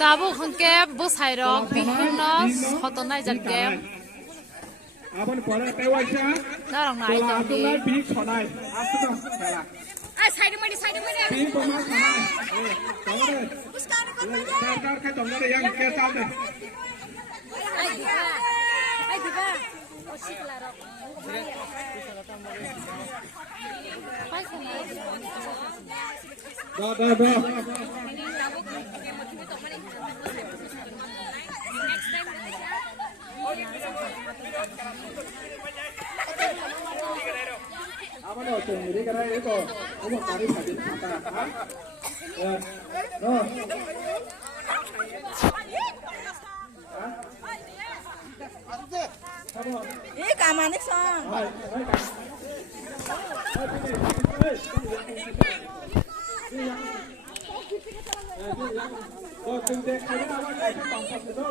ตาบุคแก้บุษายรอกบิฮินอสฮอตนายจัดแก้apa ni pada tewa isya น่าลองนายจังดี big sonai apa tu kala ใส่ดูไม่ได้ใส่ดูไม่ได้ big pemas sonai sarkar ke tonggar yang ke tal deh ไอ้ดิบ้าโอชิกลารอกไปสนายapa dah tu ni kerana itu kamu cari sahaja apa no ini kamar ni sang oh tu dek ada apa kita tangkap tu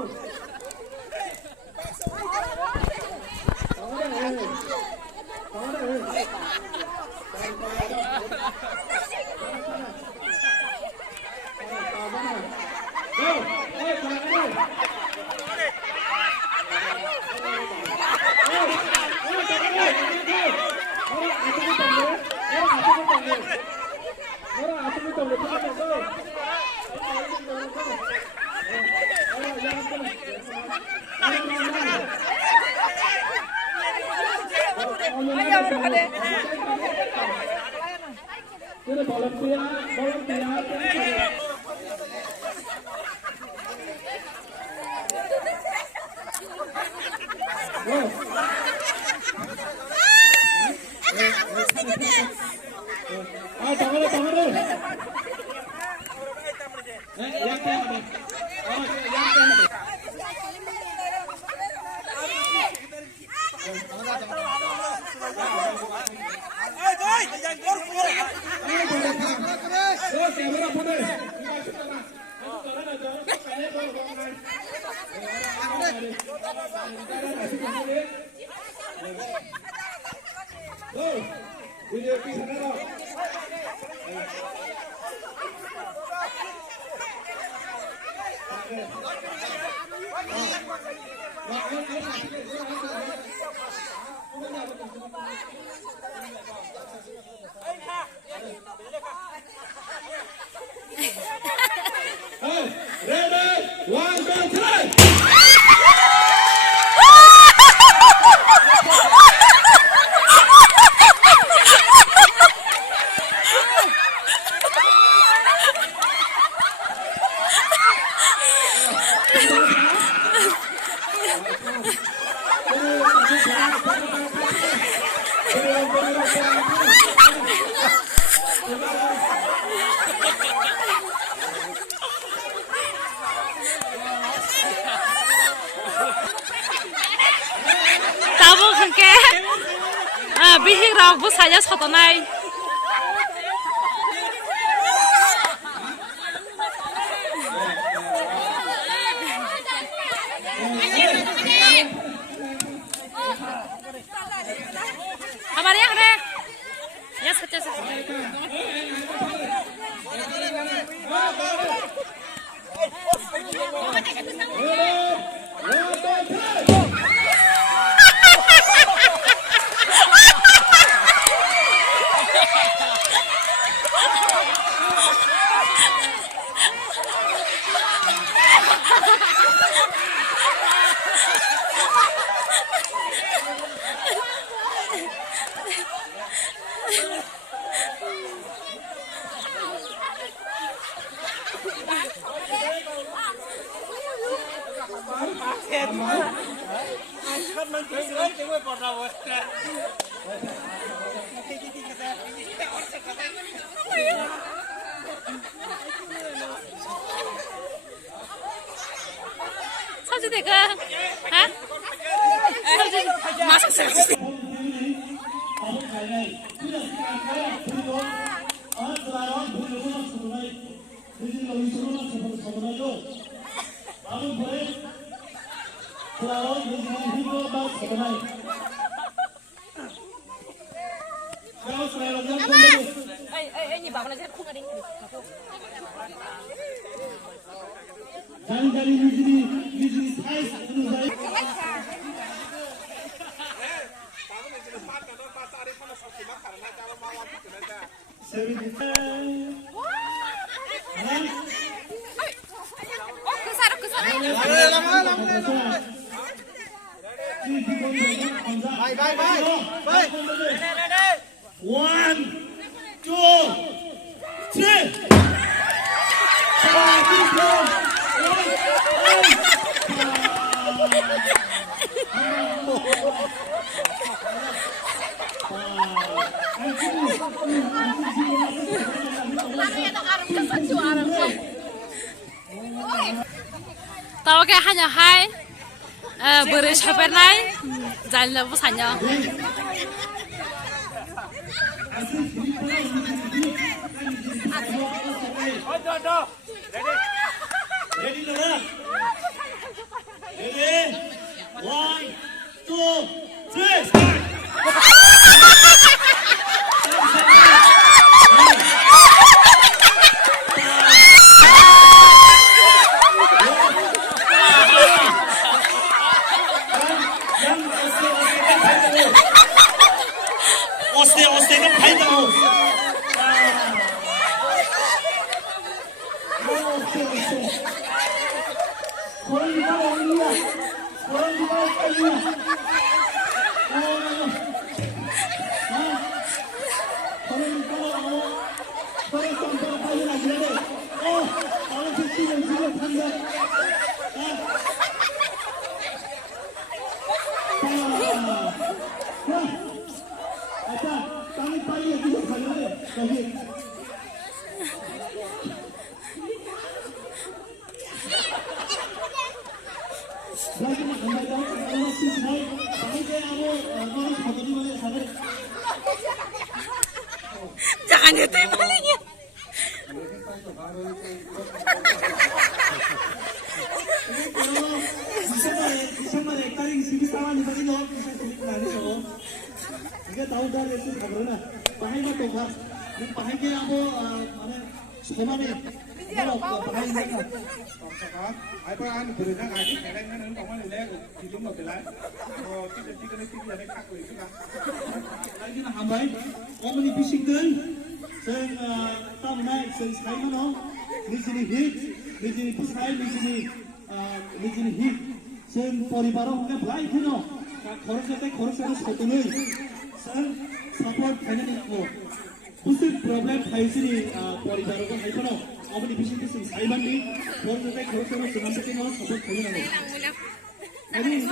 bihi rok bu saya sotonai हमारे यहाँ है ये सच्चे से sao thế cơ hả masak sih ini bangun aja, aku nggak ada ini. 장자리 미진이 사이즈 어느 사이 그 사람 그 사람. One, two, three. Tao cái hai nhà hai bữa đấy chơi bên này dành là vô sản nhau. Ready, Laura? Ready? One, two, three, start! 어스테가 파이다오. 거리가 어디야? 거리가 어디야? Jangan itu palingnya. 이천만에 딸이 집이 싸우니 거기도 비싼 아니죠. 이게 나온다 그래서 가버나 바이가 또 가. 바이게 하고 안에 소만에 바이가 ai có ăn từ đang ai thích cái này nó còn ăn lẽ thì chúng nó phải lấy cái này khác rồi chứ nào 알기는 한 바이 어머니 비싱들 생 따분에 생 사이만어 미진이 힛 미진이 피사이 미진이 힛생 버리바로 그냥 블라이트너 걸었을 때 서두는 생 서포트 되는 있고 무슨 프로블em 파이스니 버리바로가 하이퍼너 어머니 비싱들 생 사이만니 걸었을 때 서두는 서포트 되는 거 아니